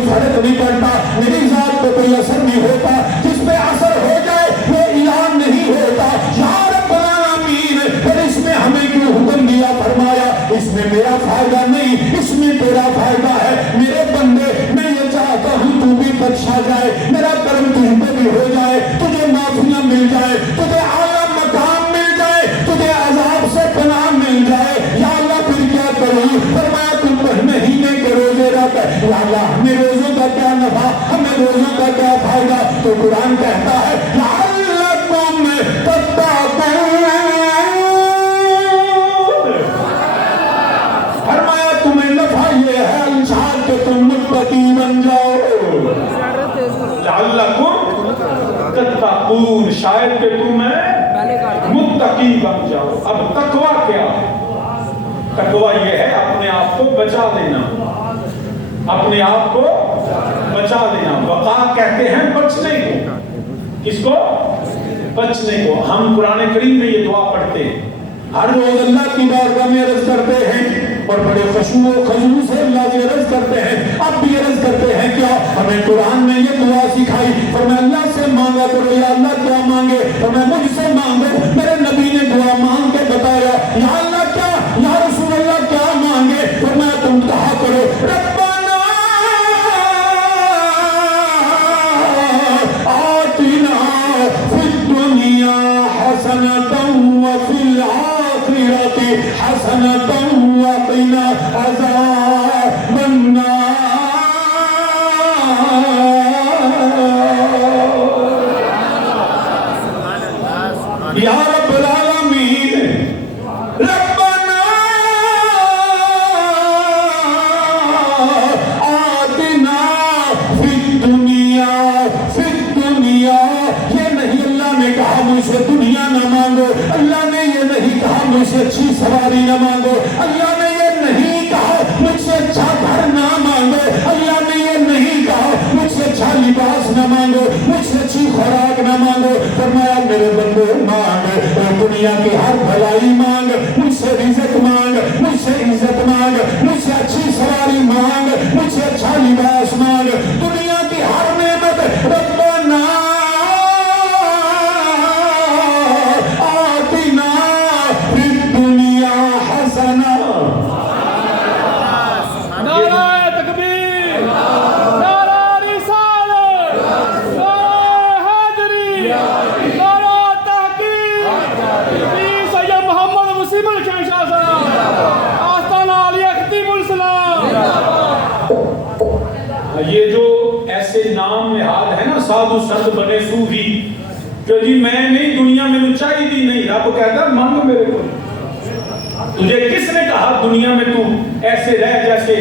فرق نہیں پڑتا، میری ذات پہ کوئی اثر نہیں ہوتا، جس پہ اثر ہو جائے وہ اعلان نہیں ہوتا۔ یا رب العالمین، پھر اس میں ہمیں کیوں حکم دیا، فرمایا اس میں میرا فائدہ نہیں، اس میں تیرا فائدہ ہے۔ میرے بندے، میں یہ چاہتا ہوں تو بھی بخشا جائے، میرا کرم تجھ پہ بھی ہو جائے، تجھے معافیاں مل جائے، تجھے اعلیٰ مقام مل جائے، تجھے عذاب سے پناہ مل جائے۔ یا اللہ پھر کیا کروں؟ فرمایا تم مہینے کے روزے رکھ۔ یا اللہ ہمیں روزوں کا کیا نفع، ہمیں روزوں کا کیا فائدہ؟ تو قرآن کہتا ہے لعلکم تتقون، فرمایا تمہیں نفع یہ ہے انشاء کہ تم متقی بن جاؤ۔ لعلکم تتقون، شاید کہ تمہیں متقی بن جاؤ۔ اب تقوی کیا؟ تقوی یہ ہے اپنے آپ کو بچا لینا، اپنے آپ کو بچا لینا۔ وقا کہتے ہیں بچنے کو، کس کو؟ بچنے کو۔ ہم قرآن کریم میں یہ دعا پڑھتے ہیں، ہر روز اللہ کی بارگاہ میں عرض کرتے ہیں اور بڑے خشوع و خضوع سے اللہ سے عرض کرتے ہیں۔ اب بھی عرض کرتے ہیں کیا؟ ہمیں قرآن میں یہ دعا سکھائی، فرمایا اللہ سے مانگا کرو۔ یا اللہ کیا مانگے؟ فرمایا مجھ سے مانگو۔ میرے نبی نے دعا مانگ کے بتایا۔ یا اللہ کیا؟ یا رسول اللہ کیا مانگے؟ فرمایا تم کہا کرو ربنا آتنا فی الدنیا حسنۃ وفی الآخرۃ حسنۃ وقنا عذاب النار۔ یا رب العالمین، ربنا آتنا فی الدنیا، فی الدنیا، یہ نہیں اللہ نے کہا مجھ سے دنیا نہ مانگو، اللہ نے یہ نہیں کہا مجھ سے اچھی سواری نہ مانگو، اللہ نے یہ نہیں کہا مجھ سے اچھا گھر نہ مانگو، اللہ نے یہ نہیں کہا مجھ سے اچھا لباس نہ مانگو، مجھ سے اچھی خوراک نہ مانگو۔ فرمایا میرے بندے مانگ، دنیا کی ہر بھلائی مانگ، مجھ سے رزق مانگ، مجھ سے عزت مانگ، مجھ سے اچھی سواری مانگ، مجھ سے اچھا لباس مانگ، دنیا کی ہر نعمت ربنا آتنا فی الدنیا حسنہ۔ نعرہ تکبیر، نعرہ رسالت، نعرہ حیدری، نعرہ تحقیق، نبی سید محمد مسلم الشہنشاہ صاحب، آستانہ علی خطیب الاسلام۔ یہ جو ایسے نام نہاد ہے نا، سادھو سنت بنے صوفی، کہ جی میں نہیں دنیا میں اونچائی دی نہیں، رب کہتا ہے مانگ میرے کو۔ تجھے کس نے کہا دنیا میں تو ایسے رہ جیسے،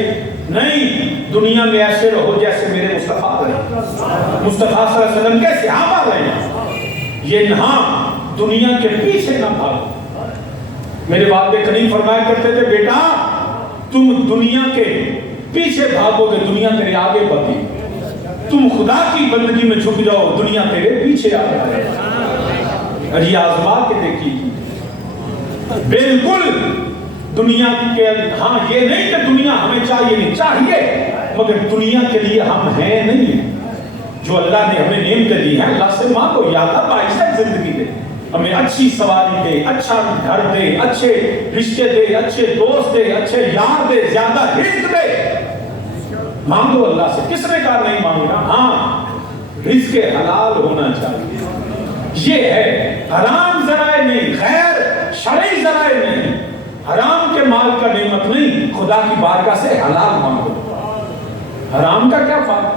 نہیں دنیا میں ایسے رہو جیسے میرے مصطفیٰ رہے، مصطفیٰ صلی اللہ علیہ وسلم کے صحابہ رہے۔ یہ نہ دنیا کے پیچھے نہ بھاگو۔ میرے والد کریم فرمایا کرتے تھے بیٹا تم دنیا کے پیچھے بھاگو گے دنیا تیرے آگے بڑھے، تم خدا کی بندگی میں جھک جاؤ دنیا تیرے پیچھے آ جائے۔ یہ آزما کے دیکھیے بالکل دنیا کے، ہاں یہ نہیں کہ دنیا ہمیں چاہیے، نہیں چاہیے، مگر دنیا کے لیے ہم ہیں نہیں ہیں۔ جو اللہ نے ہمیں نعمتیں دی ہیں اللہ سے مانگو، یا اللہ باعزت زندگی دے، ہمیں اچھی سواری دے، اچھا گھر دے، اچھے رشتے دے، اچھے دوست دے، اچھے یار دے، زیادہ رزق دے۔ مانگو اللہ سے، کس نے کہا نہیں مانگنا؟ ہاں رزق حلال ہونا چاہیے، یہ ہے حرام ذرائع نہیں، غیر شرعی ذرائع نہیں، حرام کے مال کا نعمت نہیں، خدا کی بارگاہ سے حلال مانگو۔ حرام کا کیا فائدہ؟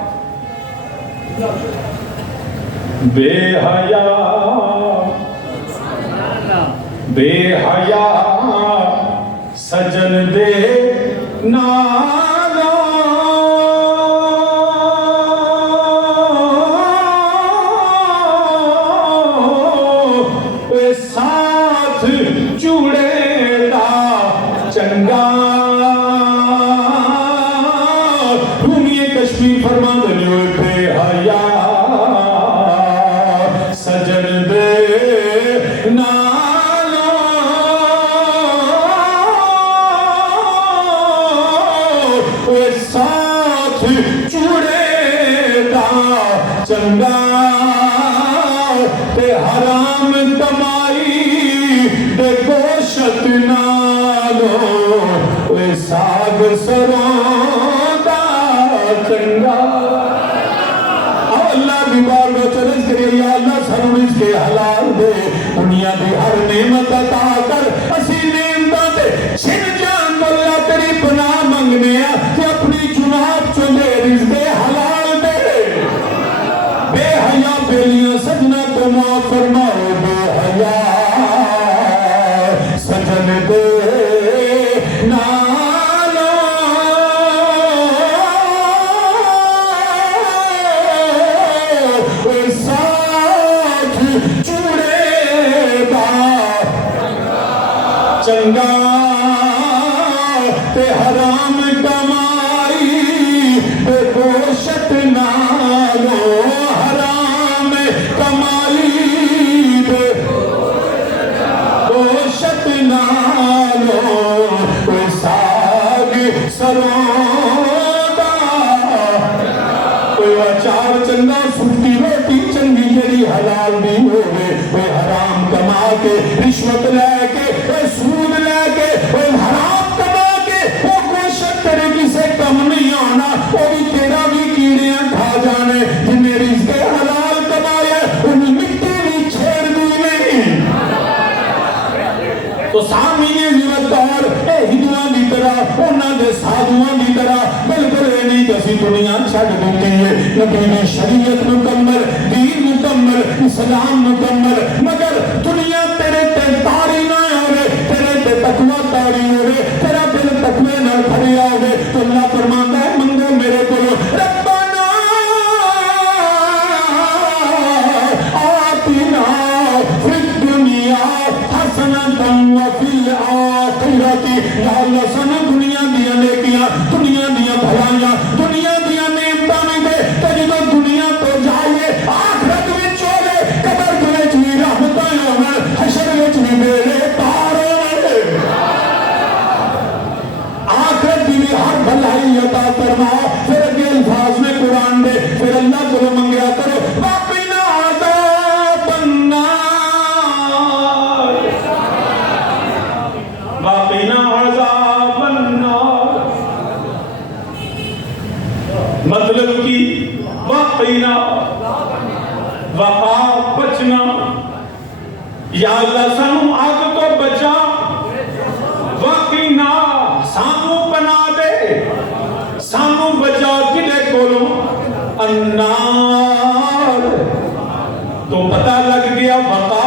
بے حیا بے حیا سجن دے نالا ساتھ چوڑے دا چنگا رومیے کشمیر فرما دے بے حیا سجن دے نالا ساتھ چوڑے چنگا تے حرام کمائی تے گوشت نالو اے ساگ سروں دا چنگا اللہ کی بارگاہ چ رزق کرے یا اللہ سانو رزق حلال دے دنیا دی ہر نعمت عطا کر اسی نعمتاں تے چھن جان اللہ تیری پناہ منگنے آ کہ اپنی جناب چوں دے رزق حلال دے بے حیا بیلیاں سجنا تو معاف فرماؤ بے حیا سجن دے چنگا تے حرام کمائی تے گوشت نالو حرام کمائی تے گوشت نالو تے ساگ سروں دا کوئی اچار چنگا سوٹی روٹی چنگی جڑی حلال دی ہوے کوئی حرام کما کے رشوت لے کے سود لے کے حرام کما کے وہ گوشت تیرے کسے کم نہیں آنا وہ بھی تیرا بھی کیڑیاں کھا جانے جنہیں رزق حلال کمائے انہیں مٹی بھی چھیڑ دی نہیں تو سامنے زیوتار اے ہندوان دی طرح انہاں دے سادھوان دی طرح بلکل نہیں جیسی دنیا چھڑ دیتی ہے نبی نے شریعت مکمل دین مکمل اسلام مکمل مگر دنیا تیرے تاری نہ تقوی تاری ہوئے تیرا دل تقوی نہ کھڑیا ہوئے تو اللہ فرماتا ہے منگو میرے کو ربنا آتنا فی الدنیا حسنۃ وفی الآخرۃ یا اللہ سانو دنیا دیا نیکیاں دنیا دیا بھلائیاں دنیا دیا نعمتاں میں دے تے جدوں دنیا تو جائے آخرت وچ ہوے قبر وچ بھی رحمتاں ہون حشر وچ بھی میرے پار ہر بھلائی عطا فرما پھر اگے الفاظ میں قرآن دے پھر اللہ کو منگیا کرو وقنا عذاب النار وقنا عذاب النار مطلب کی وقنا وقا بچنا یا اللہ سانو آگ تو بچا وقنا سانو بنا دے سانو بچا کدے کولو النار تو پتہ لگ گیا وقا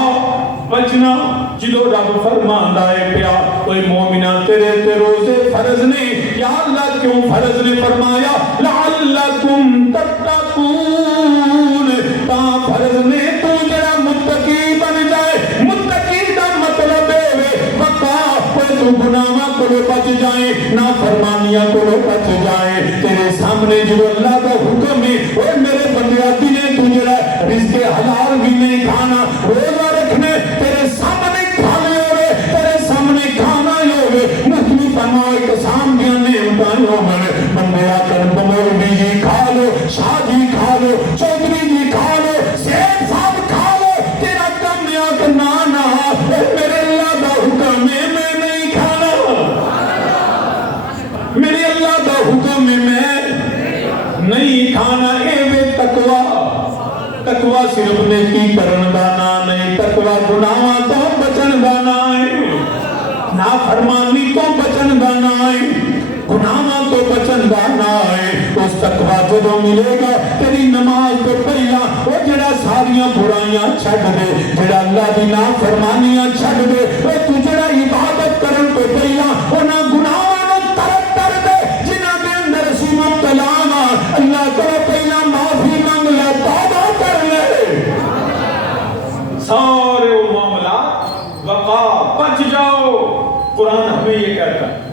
بچنا جدو رب فرماندا ہے پیا کوئی مومنہ تیرے تے روزے فرض نے یا اللہ کیوں فرض نے فرمایا لعلکم تتقون تا فرض نے تو جڑا متقی بن جائے متقی دا مطلب ہے وقا تو گناہاں کو بچ جائیں نافرمانیاں کو بچ جائیں تیرے سامنے جو اللہ کا حکم ہے اور میرے بندیاں نے تجھے رزق حلال بھی نہیں کھانا روزہ رکھنے تیرے سامنے کھانے ہوئے تیرے سامنے کھانا ہی ہوئے مختلف انواع اقسام دیا نعمتیں ہوئے بندیاں کرم مولوی جی کھا لو شاہ جی کھا لو چودھری جی کھا لو سید صاحب کھا لو تیرا کم یا کرنا نہ میرے اللہ کا حکم ہے میرے اللہ دا حکم میں نہیں کھانا اے وے تقوی تقوی صرف نیکی کرن دا نام نہیں تقوی گناہاں تو بچن دا نام ہے نافرمانی تو بچن دا نام ہے گناہاں تو بچن دا نام ہے اس تقوی جدوں ملے گا تیری نماز تو پہلا وہ جڑا ساریاں برائیاں چھڈ دے جڑا اللہ دی نافرمانیاں چھڈ دے وہ تو جڑا عبادت کرن تو پہلا انہاں گناہاں اللہ کو پہلا معافی مانگ لے توبہ کر لے سارے معاملات وقا بچ جاؤ قرآن ہمیں یہ کہتا ہے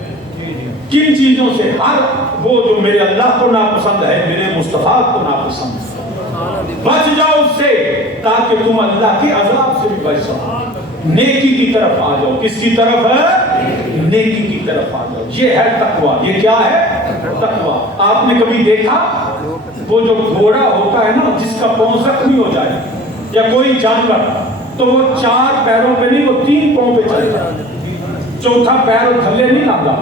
کن چیزوں سے ہر وہ جو میرے اللہ کو ناپسند ہے میرے مصطفیٰ کو ناپسند ہے بچ جاؤ اس سے تاکہ تم اللہ کے عذاب سے بھی بچ سکو نیکی کی طرف آ جاؤ کس کی طرف ہے نیکی کی طرف آ جاؤ یہ ہے تقوی یہ کیا ہے تقوی آپ نے کبھی دیکھا وہ جو گھوڑا ہوتا ہے نا جس کا پاؤں زخمی ہو جائے یا کوئی جانور تو وہ 4 پیروں پہ نہیں وہ 3 پاؤں پہ چلتا ہے، چوتھا پیر وہ تھلے نہیں لاتا،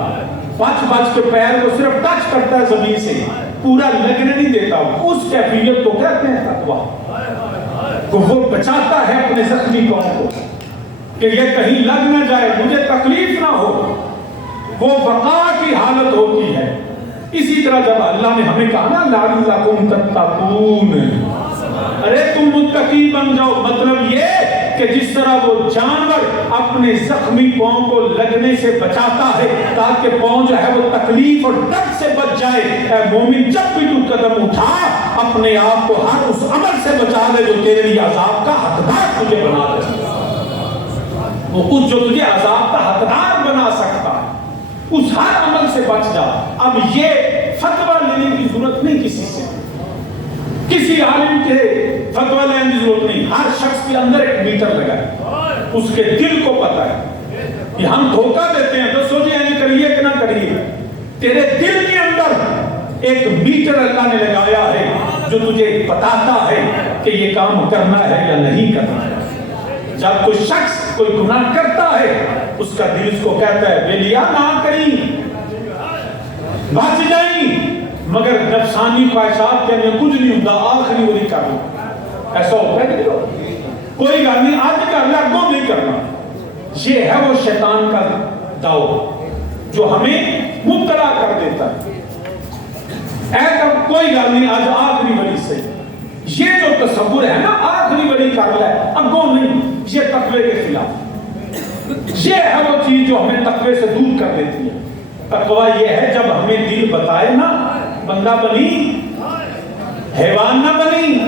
بچ کے پیر کو صرف ٹچ کرتا ہے زمین سے، پورا لگنے نہیں دیتا، اس کیفیت کو کہتے ہیں تقویٰ۔ تو وہ بچاتا ہے اپنے زخمی پاؤں کو کہ یہ کہیں لگ نہ جائے، مجھے تکلیف نہ ہو، وہ وقا کی حالت ہوتی ہے۔ اسی طرح جب اللہ نے ہمیں کہا نا لعلکم تتقون، ارے تم متقی بن جاؤ، مطلب یہ کہ جس طرح وہ جانور اپنے زخمی پاؤں کو لگنے سے بچاتا ہے تاکہ پاؤں جو ہے وہ تکلیف اور درد سے بچ جائے، اے مومن جب بھی تو قدم اٹھا اپنے آپ کو ہر اس عمل سے بچا لے جو تیرے لیے عذاب کا حقدار تجھے بنا دے، وہ کچھ جو تجھے عذاب کا حقدار بنا سکتا ہے، اس ہر عمل سے بچ جا۔ اب یہ فتویٰ لینے کی ضرورت نہیں کسی سے، کسی عالم کے فتویٰ لینے کی ضرورت نہیں، ہر شخص کے اندر ایک میٹر لگا ہے، اس کے دل کو پتا ہے کہ ہم دھوکہ دیتے ہیں تو سوچے یعنی کریے کہ نہ کریے، تیرے دل کے اندر ایک میٹر اللہ نے لگایا ہے جو تجھے بتاتا ہے کہ یہ کام کرنا ہے یا نہیں کرنا ہے۔ جب کوئی شخص کوئی گناہ کرتا ہے اس کا دل اس کو کہتا ہے بے لیا نہ کریں، بچ جائیں، مگر نفسانی خواہشات کے اندر کچھ نہیں ہوتا، آخری وہ نہیں کرنا، ایسا ہوتا ہے کہ کوئی گل نہیں آج کر لیا وہ نہیں کرنا، یہ ہے وہ شیطان کا داؤ جو ہمیں مبتلا کر دیتا ہے۔ ایسا کوئی گل نہیں آج آخری بڑی سے، یہ جو تصور ہے نا آخری بڑی کر لے اب وہ نہیں، یہ تقوی کے خلاف، یہ ہے وہ چیز جو ہمیں تقوی سے دور کر دیتی ہے۔ تقوی یہ ہے جب ہمیں دل بتائے نا بندہ بنی حیوان نہ بنی،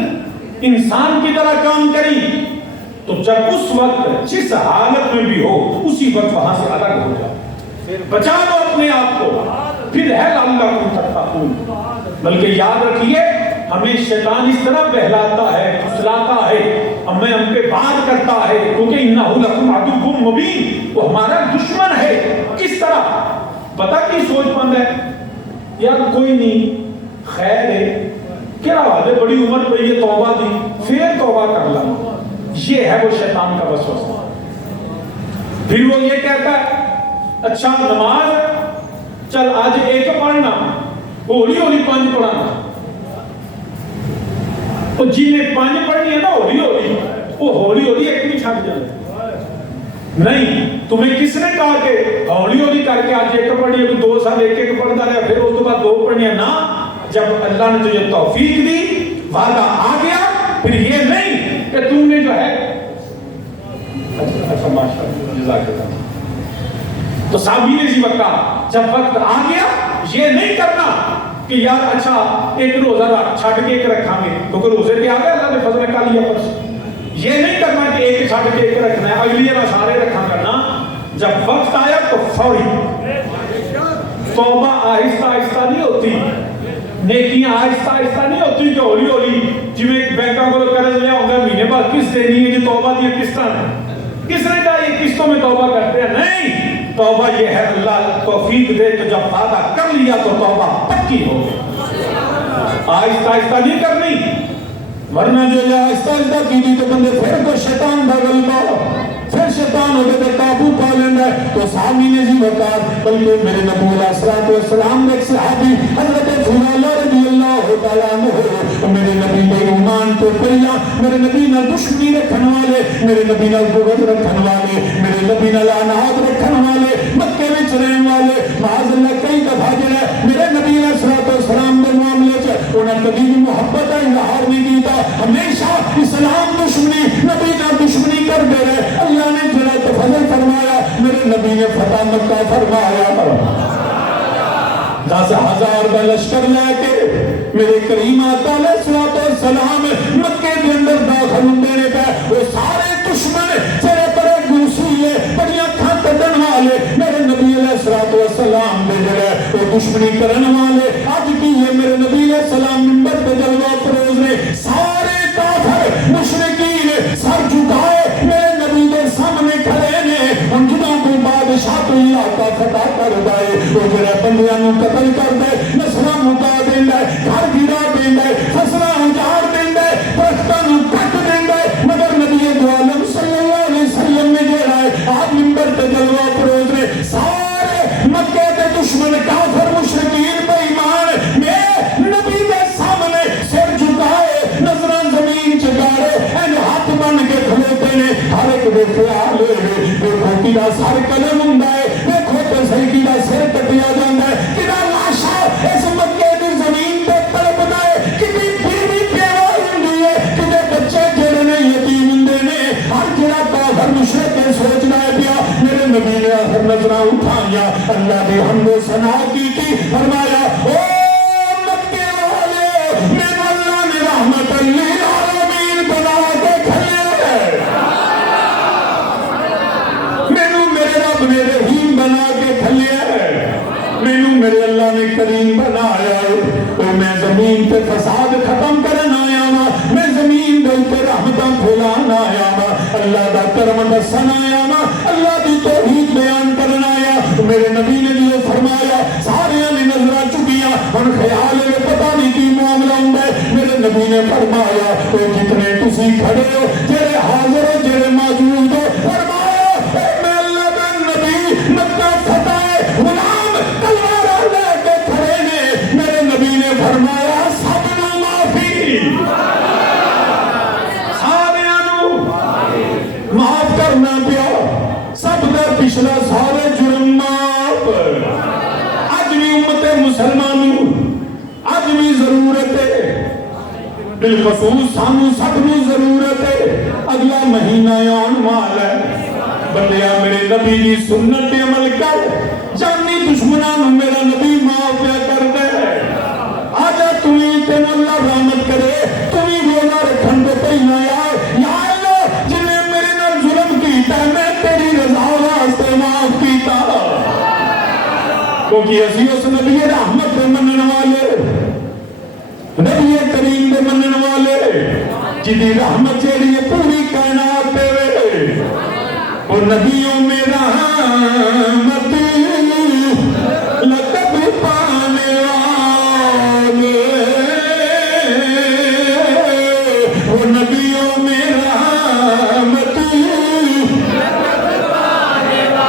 انسان کی طرح کام کری، تو جب اس وقت جس حالت میں بھی ہو اسی وقت وہاں سے الگ ہو جائے، بچا لو اپنے آپ کو، پھر ہے لعلکم تتقون۔ بلکہ یاد رکھیے ہمیں شیطان اس طرح بہلاتا ہے، پھسلاتا ہے، ہمیں ہم پہ بات کرتا ہے، کیونکہ انہ لکم عدو مبین، وہ ہمارا دشمن ہے۔ کس طرح؟ پتہ کی سوچ مند ہے یار کوئی نہیں خیر ہے، کیا حال ہے، بڑی عمر پہ یہ توبہ دی، پھر توبہ کر لا، یہ ہے وہ شیطان کا وسوسہ۔ پھر وہ یہ کہتا ہے اچھا نماز چل آج 1 پڑھنا، ہولی ہولی 5 پڑھنا، تو جن نے 5 پڑھنی ہے نا ہولی ہولی، وہ ہولی ہولی 1 بھی چھٹ جائے۔ نہیں، تمہیں کس نے کہا کہ ہولی ہولی کر کے آج 1 پڑھی ہے، 2 سال 1 پڑھتا رہا پھر اس کے بعد 2 پڑھنی ہے؟ نہ، جب اللہ نے تجھے توفیق دی، وعدہ آ گیا، پھر یہ نہیں کہ تم نے جو ہے اچھا ماشاءاللہ جزاک اللہ، تو صحابی نے اسی وقت کہا جب وقت آ گیا یہ نہیں کرنا کہ یار اچھا 1 روزہ چھٹ کے 1 رکھاں گے، کیونکہ روزے پہ آ گیا اللہ نے فضل کا لیا پرس، یہ نہیں کرنا کہ 1 چھٹ کے 1 رکھنا ہے، اگلی نہ سارے رکھا کرنا۔ جب وقت آیا تو فوری توبہ آہستہ آہستہ نہیں ہوتی، نیکیاں آہستہ آہستہ نہیں ہوتی کہ ہولی ہولی جویں بینکاں کو قرض لیا ہوگا مہینے بعد قسط دینی ہے، جو توبہ دی قسطاں کس نے کہا یہ قسطوں میں توبہ کرتے ہیں؟ نہیں، توبہ یہ ہے اللہ توفیق دے تو جب وعدہ کر لیا تو توبہ پکی ہو، آہستہ آہستہ نہیں کرنی، ورنہ جو آہستہ آہستہ کی دی تو بندے پھر کو شیطان بغل کو پھر شیطان ہوتے تھے قابو پا لینا ہے۔ تو صحابی نے جی وقار بلکہ میرے نبی علیہ السلام نے ایک صحابی حضرت فضالہ رضی اللہ تعالیٰ عنہ، میرے نبی نے ایمان تو پڑھیا، میرے نبی نے دشمنی رکھن والے، میرے نبی نے بغض رکھن والے، میرے نبی نے لعنات رکھن والے، مکے میں رہن والے، معاذ اللہ کئی دفعہ جڑا میرے نبی علیہ السلام کے معاملے چ انہیں کبھی بھی محبت کا اظہار نہیں کیتا، ہمیشہ اسلام دشمنی نبی کا دشمنی کر دے رہے۔ اللہ نے جڑا فضل فرمایا، میرے نبی نے فتح مکہ فرمایا، 10,000 کا لشکر لے کے میرے کریم آقا علیہ السلام مکے کے اندر داخل ہونے پہ، وہ سارے دشمن چرے پرے گوسیلے بڑیاں کھاں کٹن والے میرے نبی علیہ السلام دے جڑے وہ دشمنی کرن والے آج کی یہ میرے نبی علیہ السلام منبر پہ جلوہ افروز نے سارے کافر مشرکین سر جھکائے میرے نبی کے سامنے کھڑے نے، ان جنہوں کو بادشاہ تو علاقہ فتح کر دائے، وہ جڑے بندیاں نو قتل کر دے، نسلہ مکا دے، گھر گرا دے، تے فساد ختم کرنا آیا وا میں زمین دے تے رحمتاں پھیلانا آیا وا اللہ دا کرم دسنا آیا وا اللہ دی توحید بیان کرنا آیا میرے نبی نے جو فرمایا سارے نے نظراں چکیاں ہن خیال ہے پتہ نہیں کی معاملہ ہوندا ہے میرے نبی نے فرمایا اے جتنے تسی کھڑے ہو جڑے حاضر ہو جڑے موجود ہو فرمایا اے میں اللہ دا نبی مکہ فتح غلام تلوار لے کے کھڑے نے میرے نبی نے فرمایا سب نو معافی سارے نو معاف کرنا پیا سب دا پچھلا سارے جرم معاف اج بھی امت مسلمانوں اج بھی ضرورت ہے بالخصوص سانو سب نو ضرورت ہے اگلا مہینہ آن والا ہے بندیا میرے نبی دی سنت پہ عمل کر جانی دشمناں نو میرا نبی معاف پیا کر دے آجا تمہیں تین اللہ رحمت کرے تمہیں روزہ رکھن دے پہلا یا اللہ جنہیں میرے نال ظلم کیتا میں تیری رضا واسطے معاف کیتا کیونکہ اسی اس نبی رحمت دے منن والے نبی کریم دے منن والے جدی رحمت جیڑی پوری کائنات پہ وے وہ نبیوں میں رحمت لقب پانے والے وہ نبیوں میں رحمت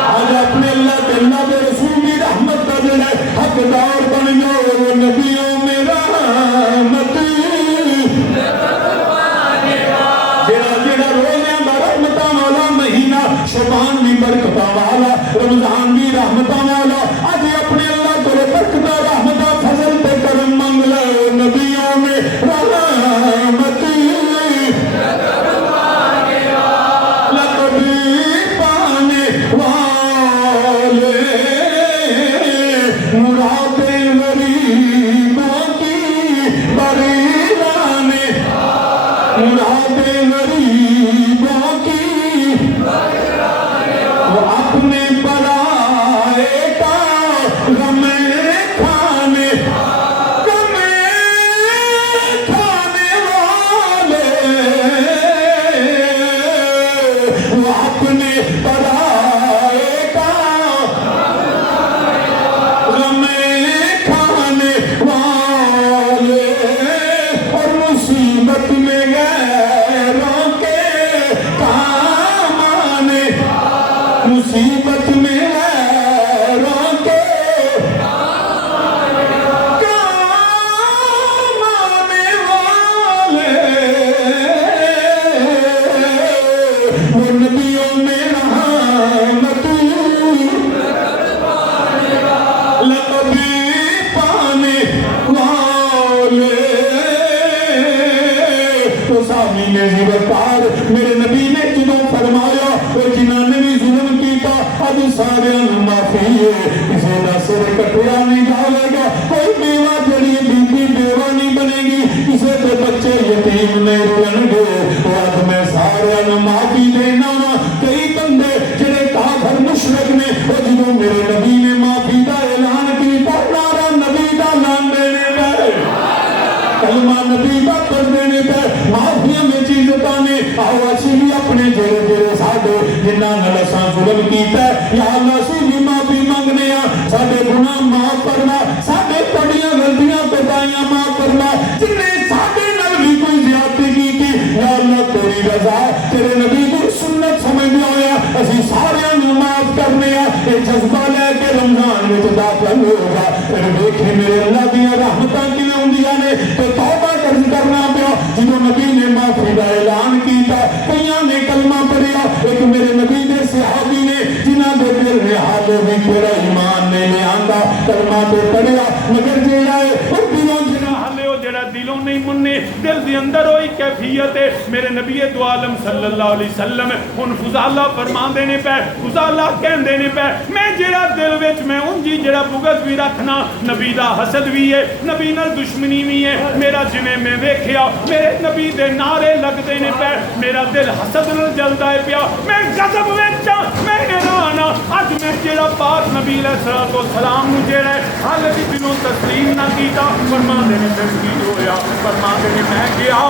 آج اپنے اللہ کے اللہ کے رسول کی رحمت کا جڑا حقدار بن جاؤ وہ نبیوں میں رحمت جڑا روزیاں دا رحمتاں والا مہینہ شعبان بھی برکتاں والا رمضان بھی رحمتاں والا اج اپنے اللہ کو برکتاں رحمتاں فضل تے کرم منگ لے نبیوں میں رحمت لقب پانے والے مراد غریبوں کی بری لانے مراد غریبوں کی وہ اپنے پرائے کا غم کھانے والے وہ اپنے پرائے کا غم کھانے والے اور مصیبت میں غیروں کے کام آنے مصیبت میں غیروں کے کام آنے والے وہ نبیوں میں رحمت لقب پانے والے تو سامنے زیورتار میرے نبی نے جدوں فرمایا وہ جنہاں نے بھی ظلم کیتا اب سارے معافی ہے کسی دا سر کٹیا نہیں جاوے گا کوئی بیوہ جڑی بی بیوہ نہیں بنے گی کسی دے بچے یتیم نہیں رہن گے اب میں سارے معافی دینا کئی بندے جڑے کافر مشرک نے وہ جدوں میرے نبی نے معافی دا اعلان کیتا نعرہ نبی دا نام دینے گئے کلمہ نبی دا پر دینے گئے معافیاں میں چیزتاں نے آؤ اسی بھی اپنے جڑے جڑے ساڈے جنہاں نال اساں ظلم کیتا ہے یا اللہ اسی بھی معافی منگنے آ ساڈے گناہ معاف فرما ساڈے بڑیاں غلطیاں کوتاہیاں معاف فرما جنہیں ساڈے نال بھی کوئی زیادتی کی یا اللہ تیری رضا تیرے نبی کی سنت سمجھنے آیا اسی سارے نو معاف کرنے آ یہ جذبہ لے کے رمضان میں داخل ہوگا پھر دیکھیں میرے اللہ دیا رحمتاں کی ہوندیاں نے تو توبہ کرنا پیا جدوں نبی نے معافی کا اعلان کیتا کئیاں نے کلمہ پڑھیا ایک میرے نبی دے صحابی نے جنہاں دے دل میں حال بھی تیرا ایمان نہیں آندا کلمہ تو پڑھیا مگر جیڑا ہے دلوں جڑا حالے ہو جڑا دلوں نہیں نہیں مننے دل دے اندر ہوئی کیفیت ہے میرے نبی دو عالم صلی اللہ علیہ وسلم ان فضالہ فرما دینے پہ فضالہ کہن دینے پہ میں جڑا دل وچ میں انجی جڑا بغض بھی رکھنا نبی دا حسد بھی ہے نبی نال دشمنی بھی ہے میرا جویں میں ویکھیا میرے نبی دے نعرے لگ دینے پہ میرا دل حسد نال جلدا ہے پیا میں غضب وچ میں حیران اج میں جڑا پاک نبی علیہ الصلوۃ والسلام نو جڑا حال بھی دلوں تسلیم نہ کیتا فرما دینے پہ کی ہویا فرما دینے میں گیا